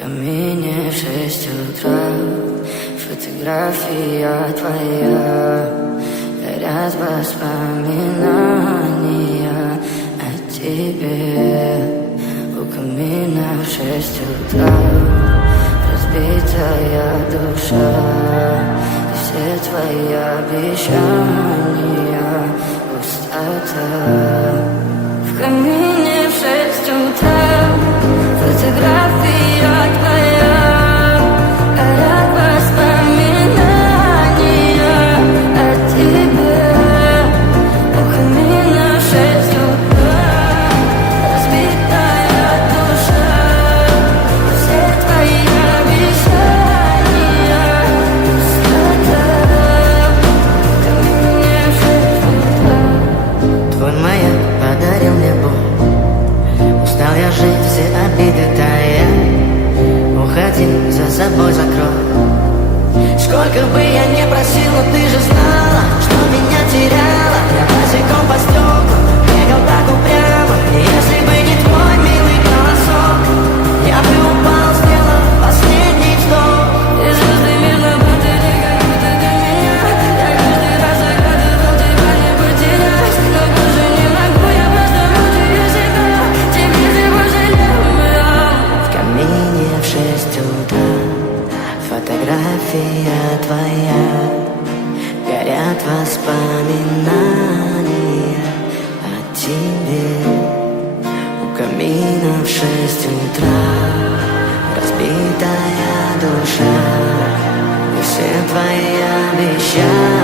камине в 6 утра, фотография твоя, горят воспоминания о тебе. У камина в 6 утра разбитая душа, и все твои обещания пустота. В камине в 6 утра фотография твоя, горят воспоминания о тебе. У камина в 6 утра разбитая душа, все твои обещания пустота. В камине в 6 утра. Твой маяк подарил мне боль, устал я жить, все обиды тая. Уходи, за собой закрой. Сколько бы я не просил, но ты же знала, что меня теряла. Я босиком по стеклу бегал так упрямо, и если бы не твой милый голосок, я бы упал, сделав последний вздох. И звезды мирно будили, как будто для меня. Я каждый раз загадывал тебя не потерять, но больше не могу, я просто мучаю себя. Теперь ты пожалел меня. В камине в 6 утра фотография твоя, горят воспоминания о тебе. У камина в 6 утра разбитая душа, и все твои обещания